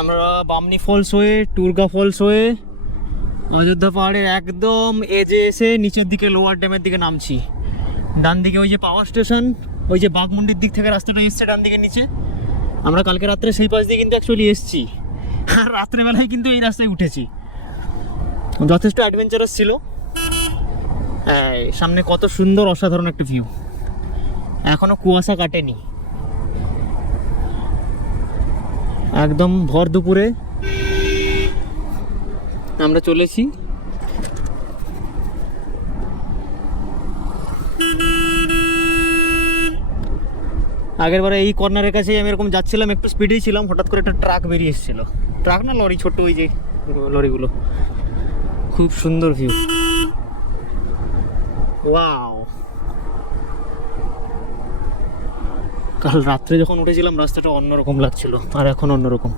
আমরা বামনি ফলস হয়ে টুরগা ফলস হয়ে অযোধ্যা পাহাড়ের একদম এজে এসে নিচের দিকে লোয়ার ড্যামের দিকে নামছি। ডান দিকে ওই যে পাওয়ার স্টেশন, ওই যে বাঘমুন্ডির দিক থেকে রাস্তাটা এসছে ডান দিকে নিচে। আমরা কালকে রাত্রে সেই পাশ দিয়ে কিন্তু অ্যাকচুয়ালি এসছি, আর রাত্রেবেলায় কিন্তু এই রাস্তায় উঠেছি। যথেষ্ট অ্যাডভেঞ্চারাস ছিল। সামনে কত সুন্দর অসাধারণ একটা ভিউ, এখনো কুয়াশা কাটেনি। একদম ভর দুপুরে আমরা চলেছি। আগের বারে এই কর্নারের কাছেই আমি এরকম যাচ্ছিলাম, একটু স্পিডেই ছিলাম, হঠাৎ করে একটা ট্রাক বেরিয়ে এসেছিল। ট্রাক না লরি, ছোট ওই যে লরিগুলো। খুব সুন্দর ভিউ। ওয়াও, কাল রাত্রে যখন উঠেছিলাম রাস্তাটা অন্যরকম লাগছিল, আর এখন অন্যরকম।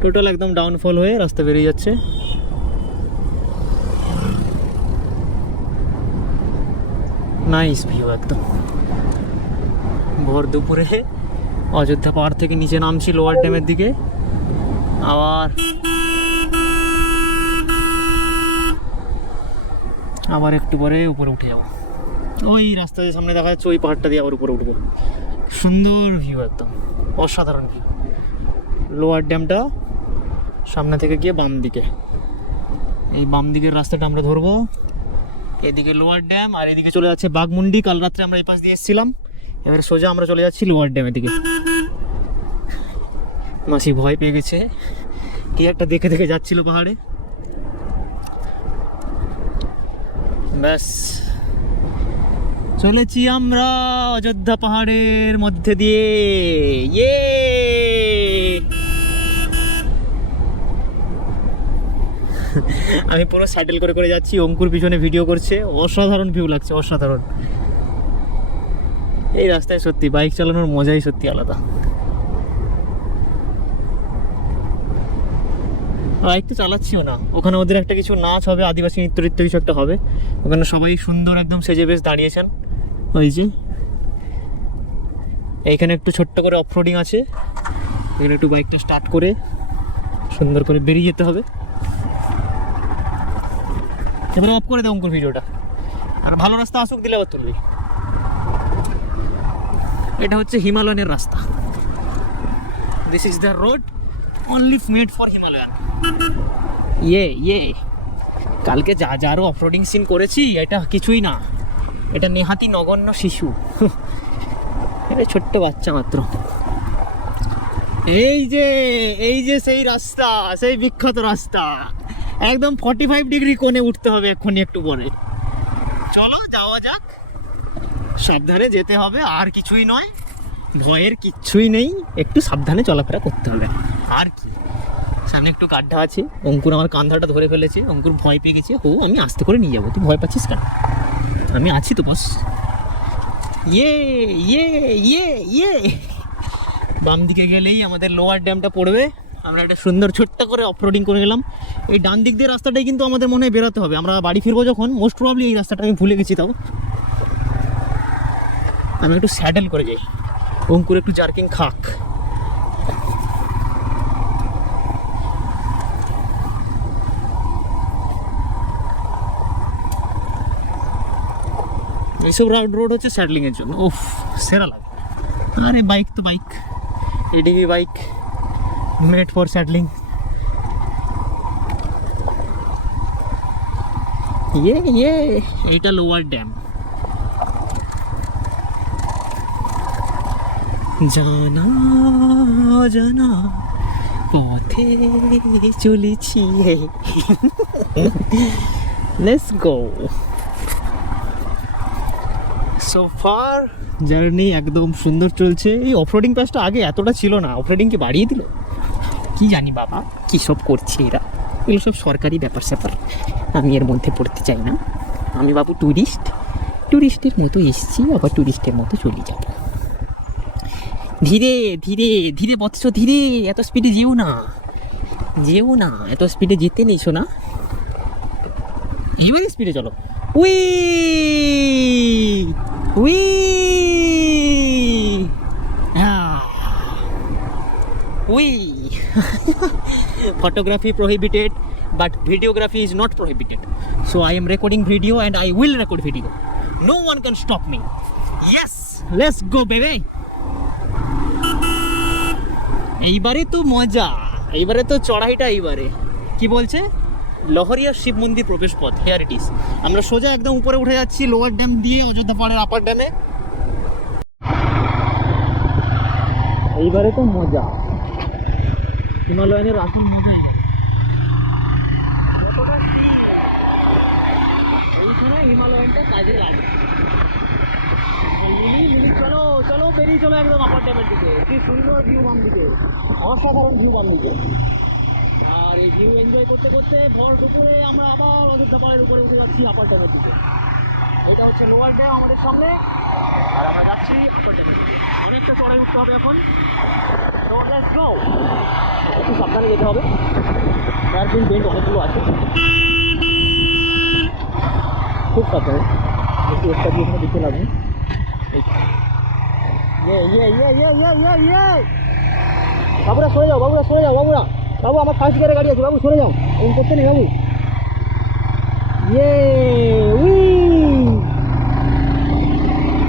টোটাল একদম ডাউনফল হয়ে রাস্তা বেরিয়ে যাচ্ছে। নাইস ভিউ একদম। ভর দুপুরে অযোধ্যা পাহাড় থেকে নিচে নামছি লোয়ার ড্যামের দিকে। আবার একটু পরে উপরে উঠে যাবো। ওই রাস্তা যে সামনে দেখা যাচ্ছে ওই পাহাড়টা দিয়ে আবার উপরে উঠবো। সুন্দর ভিউ একদম, অসাধারণ ভিউ। লোয়ার ড্যামটা সামনে থেকে গিয়ে বাম দিকে, এই বাম দিকের রাস্তাটা আমরা ধরবো। এদিকে লোয়ার ড্যাম আর এদিকে চলে যাচ্ছে বাঘমুন্ডি। কাল রাত্রে আমরা এই পাশ দিয়ে এসেছিলাম, এবারে সোজা আমরা চলে যাচ্ছি লোয়ার ড্যামের দিকে। মাসি ভয় পেয়ে গেছে, কি একটা দেখে দেখে যাচ্ছিল পাহাড়ে। ব্যাস চলেছি আমরা অযোধ্যা পাহাড়ের মধ্যে দিয়ে। ইয়ে, আমি পুরো স্যাটেল করে করে যাচ্ছি, অঙ্কুর পিছনে ভিডিও করছে। অসাধারণ ভিউ লাগছে, অসাধারণ। এই রাস্তায় সত্যি বাইক চালানোর মজাই সত্যি আলাদা। বাইক তো চালাচ্ছিও না, ওখানে ওদের একটা কিছু নাচ হবে, আদিবাসী নৃত্য কিছু একটা হবে ওখানে। সবাই সুন্দর একদম সেজে বেশ দাঁড়িয়েছেন। ওই যে এইখানে একটু ছোট্ট করে অফরোডিং আছে, এখানে একটু বাইকটা স্টার্ট করে সুন্দর করে বেরিয়ে যেতে হবে। এবারে অফ করে দেয় অঙ্কুর ভিডিওটা, আর ভালো রাস্তা আসুক দিলে আবার তুলবি। এটা হচ্ছে হিমালয়ানের রাস্তা। This is the road only made for Himalayan. ইয়ে কালকে যা আরও অফরোডিং সিন করেছি, এটা কিছুই না, এটা নেহাতি নগণ্য শিশু। এটা ছোট্ট বাচ্চা মাত্র। এই যে সেই রাস্তা, সেই বিখ্যাত রাস্তা, একদম 45 ডিগ্রি কোণে উঠতে হবে এক্ষুনি একটু পরে। চলো যাওয়া যাক, সাবধানে যেতে হবে, আর কিছুই নয়, ভয়ের কিচ্ছুই নেই, একটু সাবধানে চলাফেরা করতে হবে আর কি। সামনে একটু গাড্ডা আছে, অঙ্কুর আমার কান্ধাটা ধরে ফেলেছে, অঙ্কুর ভয় পেয়ে গেছে। আমি আস্তে করে নিয়ে যাবো, তুই ভয় পাচ্ছিস কেন, আমি আছি তো বস। ইয়ে বাম দিকে গেলেই আমাদের লোয়ার ড্যামটা পড়বে। আমরা একটা সুন্দর ছোট্ট করে অফরোডিং করে গেলাম। এই ডান দিক দিয়ে রাস্তাটাই কিন্তু আমাদের মনে হয় বেরোতে হবে। আমরা বাড়ি ফিরবো যখন, মোস্ট প্রবাবলি এই রাস্তাটা আমি ভুলে গেছি। তাও আমি একটু স্যাডেল করে যাই, অঙ্কুর একটু জার্কিং খাক। এইসব রোড হচ্ছে স্যাডলিংয়ের জন্য, ওফ সেরা লাগে। আরে বাইক তো বাইক, এডিবি বাইক মেড ফর স্যাডলিং। এইটা লোয়ার ড্যাম। জানা জানা পথে চলেছি, let's go. So far journey একদম সুন্দর চলছে। এই অফরোডিং প্যাচটা আগে এতটা ছিল না, অফরোডিং কি বাড়িয়ে দিল কি জানি বাবা, কী সব করছে এরা। এগুলো সব সরকারি ব্যাপার স্যাপার, আমি এর মধ্যে পড়তে চাই না। আমি বাবু ট্যুরিস্টের মতো এসছি, আবার ট্যুরিস্টের মতো চলে যাব। ধীরে ধীরে ধীরে বৎস, ধীরে, এত স্পিডে যেও না, এত স্পিডে যেতে নেই শোনা। এইভাবে স্পিডে চলো। উই হ্যাঁ, Wee! Photography prohibited, but videography is not prohibited. So I am recording video and I will record video. No one can stop me. Yes! Let's go, baby! এইবারে তো মজা, এইবারে তো চড়াইটা এইবারে কি বলছে লহরিয়া শিব মন্দির প্রবেশ পথ, হেয়ার ইট ইজ। আমরা সোজা একদম উপরে উঠে যাচ্ছি লোয়ার ড্যাম দিয়ে অযোধ্যা পাহাড়ের আপার ড্যামে। এইবারে তো মজা, হিমালয়ানের আসল মজা এইখানে হিমালয়ানটা কাজে লাগে। চলো চলো বেরিয়ে চলো একদম আপার ড্যামের দিকে। কি সুন্দর ভিউ বাম দিকে, অসাধারণ ভিউ বাম দিকে। আর এই ভিউ এনজয় করতে করতে ভর দুপুরে আমরা আবার অযোধ্যা পাহাড়ের উপরে উঠে যাচ্ছি আপার ড্যামের দিকে। এটা হচ্ছে লোয়ার ড্যাম আমাদের সামনে, আর আমরা যাচ্ছি আপার ড্যামের দিকে। অনেকটা চড়াই উঠতে হবে এখন, তো লেটস গো। একটু সাবধানে যেতে হবে, হেয়ারপিন বেন্ড অনেকগুলো আছে, খুব সাবধানে। একটু একটা দিয়ে এখানে দিতে লাগবে। বাবুরা সরে যাও, বাবুরা সরে যাও, বাবুরা। বাবু আমার ফার্স্ট গিয়ারে গাড়ি আছে, বাবু সরে যাও, এরকম করতে নেই বাবু। উই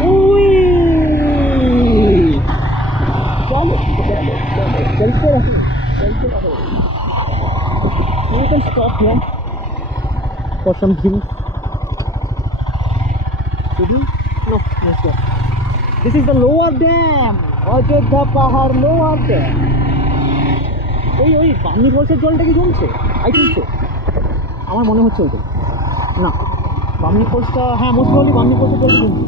উই চলো চলো চলো, চলতে রাখো চলতে রাখো। You can stop here for some views. Should you? No, let's go. This is the lower dam, Ajodhya Pahar lower dam. ওই বামনি ফলসের জলটা কি জমছে? আই থিঙ্ক সো, আমার মনে হচ্ছে ওইটা। না, বামনি ফলসটা, হ্যাঁ মোস্ট প্রবাবলি বামনি ফলসের জলটা জমছে।